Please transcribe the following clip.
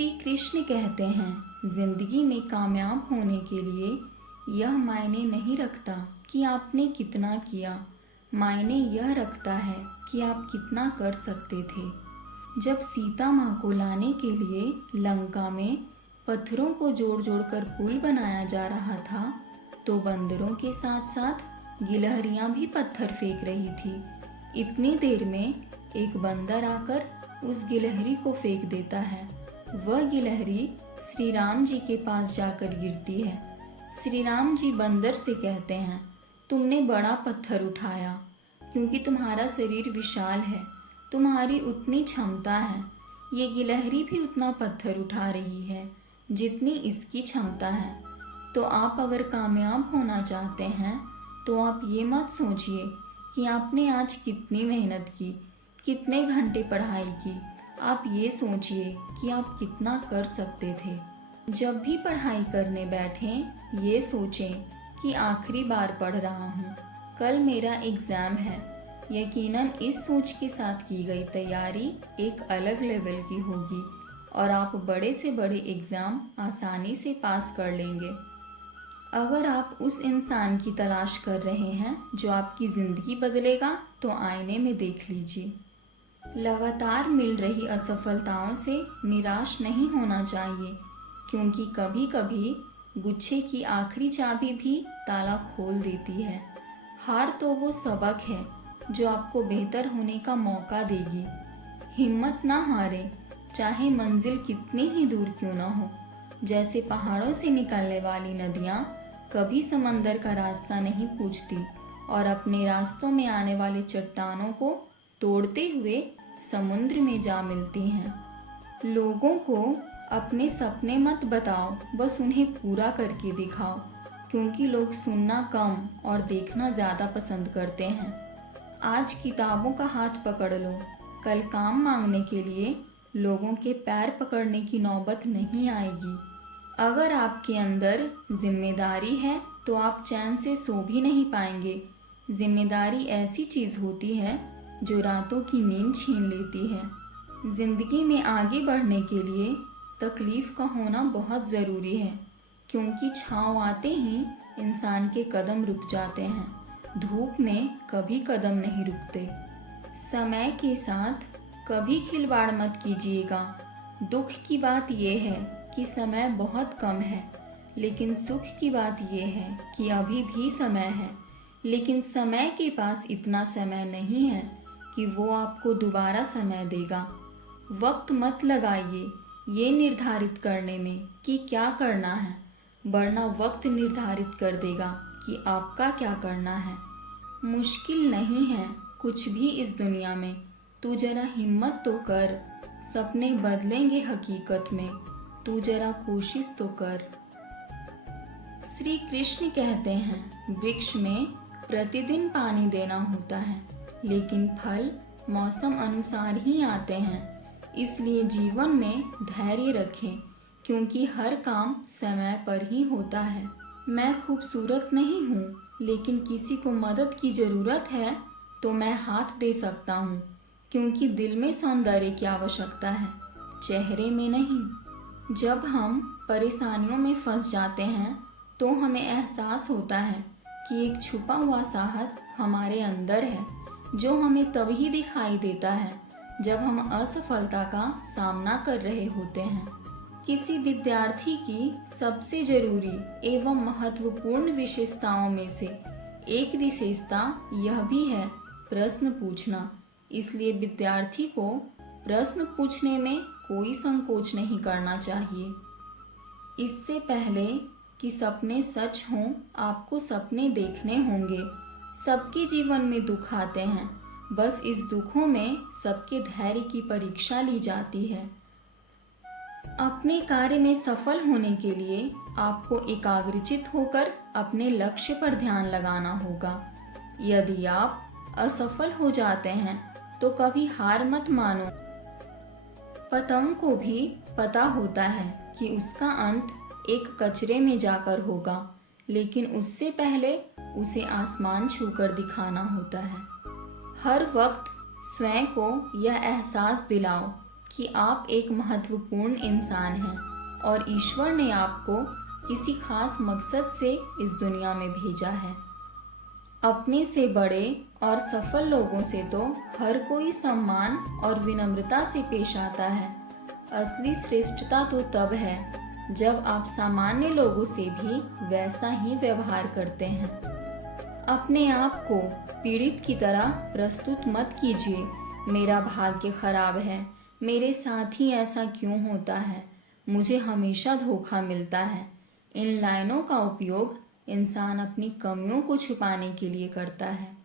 श्री कृष्ण कहते हैं जिंदगी में कामयाब होने के लिए यह मायने नहीं रखता कि आपने कितना किया, मायने यह रखता है कि आप कितना कर सकते थे। जब सीता माँ को लाने के लिए लंका में पत्थरों को जोड़ जोड़ कर पुल बनाया जा रहा था तो बंदरों के साथ साथ गिलहरियाँ भी पत्थर फेंक रही थी। इतनी देर में एक बंदर आकर उस गिलहरी को फेंक देता है। वह गिलहरी श्री राम जी के पास जाकर गिरती है। श्री राम जी बंदर से कहते हैं, तुमने बड़ा पत्थर उठाया क्योंकि तुम्हारा शरीर विशाल है, तुम्हारी उतनी क्षमता है। ये गिलहरी भी उतना पत्थर उठा रही है जितनी इसकी क्षमता है। तो आप अगर कामयाब होना चाहते हैं तो आप ये मत सोचिए कि आपने आज कितनी मेहनत की, कितने घंटे पढ़ाई की। आप ये सोचिए कि आप कितना कर सकते थे। जब भी पढ़ाई करने बैठें ये सोचें कि आखिरी बार पढ़ रहा हूँ, कल मेरा एग्ज़ाम है। यकीनन इस सोच के साथ की गई तैयारी एक अलग लेवल की होगी और आप बड़े से बड़े एग्ज़ाम आसानी से पास कर लेंगे। अगर आप उस इंसान की तलाश कर रहे हैं जो आपकी ज़िंदगी बदलेगा तो आईने में देख लीजिए। लगातार मिल रही असफलताओं से निराश नहीं होना चाहिए क्योंकि कभी कभी गुच्छे की आखिरी चाबी भी ताला खोल देती है। हार तो वो सबक है जो आपको बेहतर होने का मौका देगी। हिम्मत ना हारें, चाहे मंजिल कितनी ही दूर क्यों ना हो। जैसे पहाड़ों से निकलने वाली नदियाँ कभी समंदर का रास्ता नहीं पूछती और अपने रास्तों में आने वाले चट्टानों को तोड़ते हुए समुद्र में जा मिलती हैं। लोगों को अपने सपने मत बताओ, बस उन्हें पूरा करके दिखाओ क्योंकि लोग सुनना कम और देखना ज़्यादा पसंद करते हैं। आज किताबों का हाथ पकड़ लो, कल काम मांगने के लिए लोगों के पैर पकड़ने की नौबत नहीं आएगी। अगर आपके अंदर जिम्मेदारी है तो आप चैन से सो भी नहीं पाएंगे। जिम्मेदारी ऐसी चीज़ होती है जो रातों की नींद छीन लेती है। ज़िंदगी में आगे बढ़ने के लिए तकलीफ़ का होना बहुत ज़रूरी है क्योंकि छाँव आते ही इंसान के कदम रुक जाते हैं। धूप में कभी कदम नहीं रुकते। समय के साथ कभी खिलवाड़ मत कीजिएगा। दुख की बात यह है कि समय बहुत कम है, लेकिन सुख की बात यह है कि अभी भी समय है। लेकिन समय के पास इतना समय नहीं है कि वो आपको दोबारा समय देगा। वक्त मत लगाइए ये निर्धारित करने में कि क्या करना है, वरना वक्त निर्धारित कर देगा कि आपका क्या करना है। मुश्किल नहीं है कुछ भी इस दुनिया में, तू जरा हिम्मत तो कर। सपने बदलेंगे हकीकत में, तू जरा कोशिश तो कर। श्री कृष्ण कहते हैं वृक्ष में प्रतिदिन पानी देना होता है, लेकिन फल मौसम अनुसार ही आते हैं। इसलिए जीवन में धैर्य रखें क्योंकि हर काम समय पर ही होता है। मैं खूबसूरत नहीं हूँ, लेकिन किसी को मदद की ज़रूरत है तो मैं हाथ दे सकता हूँ क्योंकि दिल में सौंदर्य की आवश्यकता है, चेहरे में नहीं। जब हम परेशानियों में फंस जाते हैं तो हमें एहसास होता है कि एक छुपा हुआ साहस हमारे अंदर है जो हमें तभी दिखाई देता है जब हम असफलता का सामना कर रहे होते हैं। किसी विद्यार्थी की सबसे जरूरी एवं महत्वपूर्ण विशेषताओं में से एक विशेषता यह भी है प्रश्न पूछना। इसलिए विद्यार्थी को प्रश्न पूछने में कोई संकोच नहीं करना चाहिए। इससे पहले कि सपने सच हों, आपको सपने देखने होंगे। सबके जीवन में दुख आते हैं, बस इस दुखों में सबके धैर्य की परीक्षा ली जाती है। अपने कार्य में सफल होने के लिए आपको एकाग्रचित होकर अपने लक्ष्य पर ध्यान लगाना होगा। यदि आप असफल हो जाते हैं तो कभी हार मत मानो। पतंग को भी पता होता है कि उसका अंत एक कचरे में जाकर होगा, लेकिन उससे पहले उसे आसमान छूकर दिखाना होता है। हर वक्त स्वयं को यह एहसास दिलाओ कि आप एक महत्वपूर्ण इंसान हैं और ईश्वर ने आपको किसी खास मकसद से इस दुनिया में भेजा है। अपने से बड़े और सफल लोगों से तो हर कोई सम्मान और विनम्रता से पेश आता है। असली श्रेष्ठता तो तब है जब आप सामान्य लोगों से भी वैसा ही व्यवहार करते हैं। अपने आप को पीड़ित की तरह प्रस्तुत मत कीजिए। मेरा भाग्य खराब है, मेरे साथ ही ऐसा क्यों होता है, मुझे हमेशा धोखा मिलता है। इन लाइनों का उपयोग इंसान अपनी कमियों को छुपाने के लिए करता है।